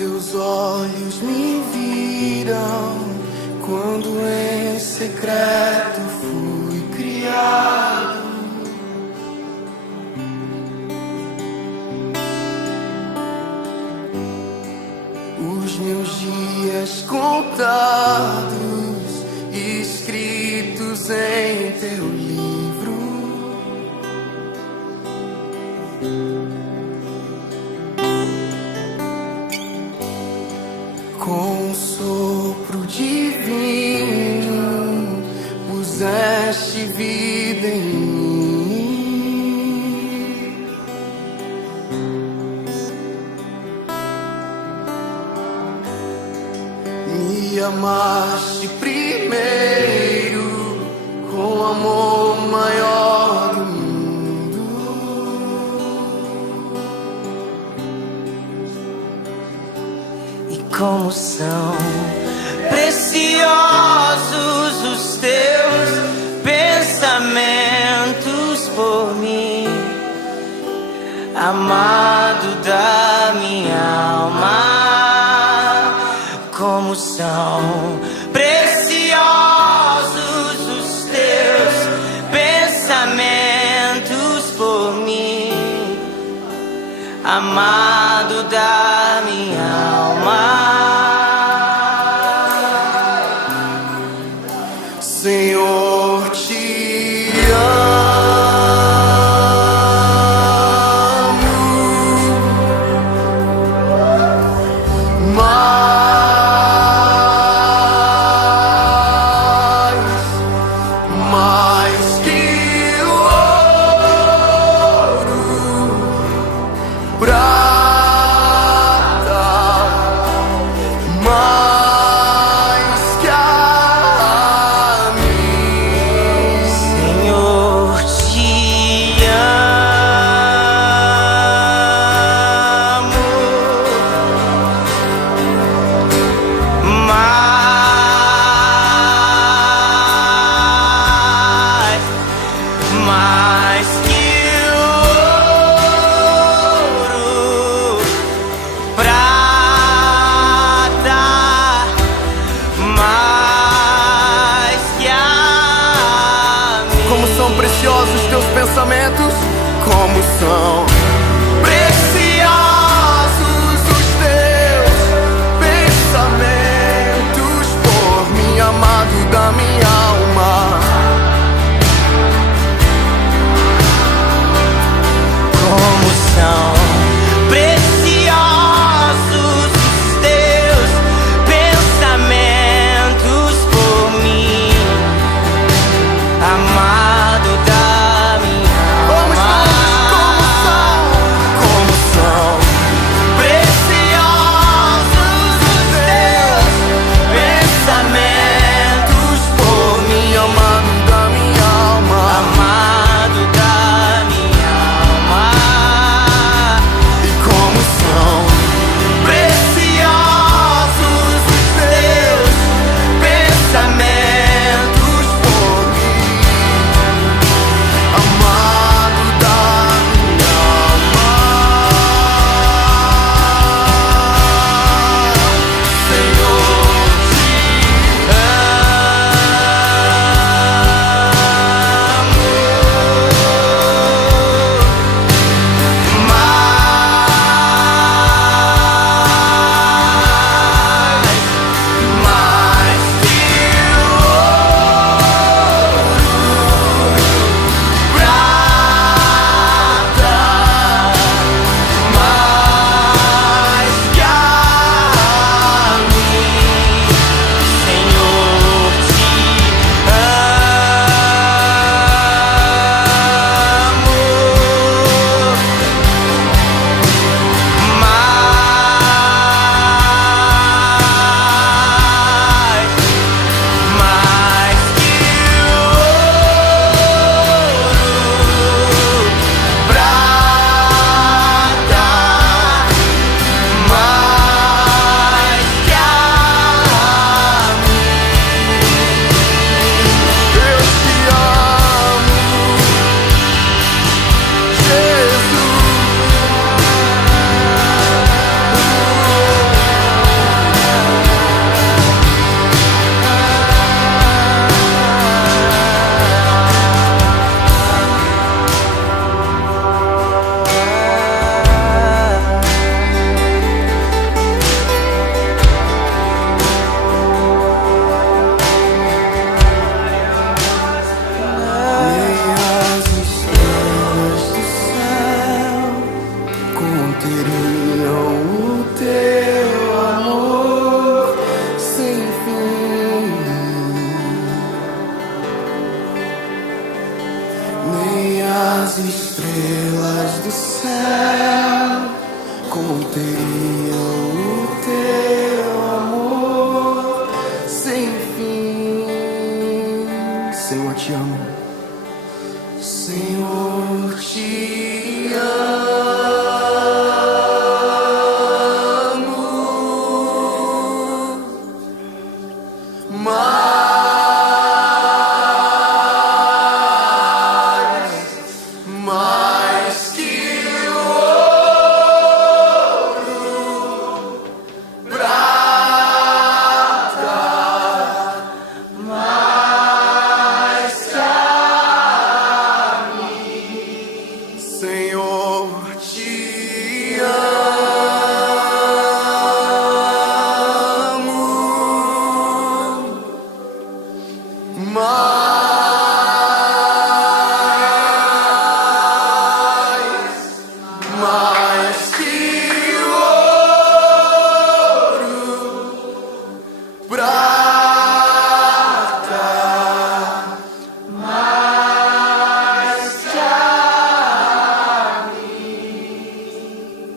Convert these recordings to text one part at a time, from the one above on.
teus olhos me viram quando em secreto fui criado. Os meus dias contados, escritos em teu livro. Com um sopro divino puseste vida em mim. Me amaste primeiro com o amor maior do mundo. Como são preciosos os teus pensamentos por mim, amado da minha alma. Como são preciosos os teus pensamentos por mim, amado da minha alma. Senhor, te amo mais que o ouro, prata, mais que a mais que o ouro, prata, mais que a mim. Como são preciosos teus pensamentos, como são preciosos os teus pensamentos por mim, amado da minha alma. Como são preciosos os teus pensamentos por mim, amado da minha alma. Como são as estrelas do céu conteriam o teu amor sem fim. Senhor, te amo. Senhor, te amo. Mais que ouro, prata, mais que a mim, Senhor, te amo. Mais que ouro, prata, mais que a mim.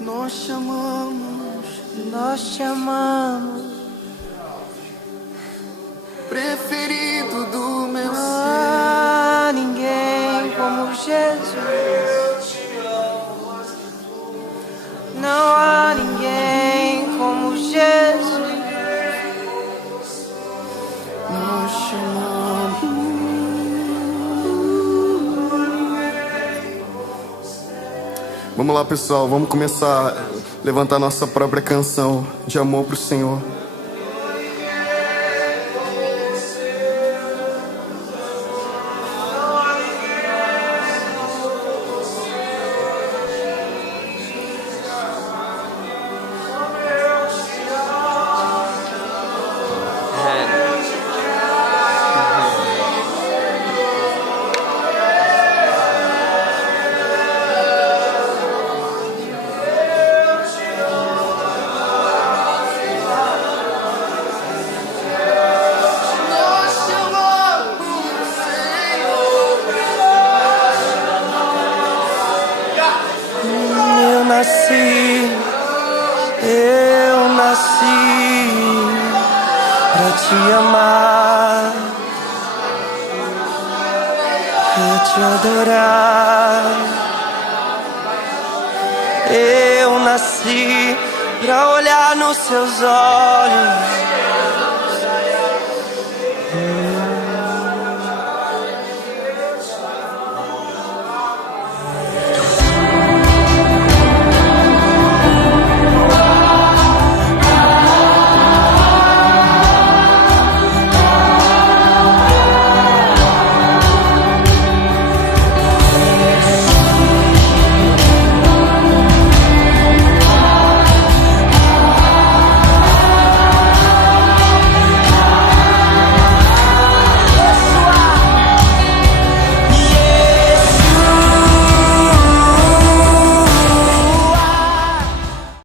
Nós te amamos, preferido do meu ser. Não há ninguém como Jesus. Não há ninguém como Jesus. Nós te amamos. Vamos lá, pessoal, vamos começar a levantar nossa própria canção de amor pro Senhor. Eu nasci pra te amar, pra te adorar. Eu nasci pra olhar nos seus olhos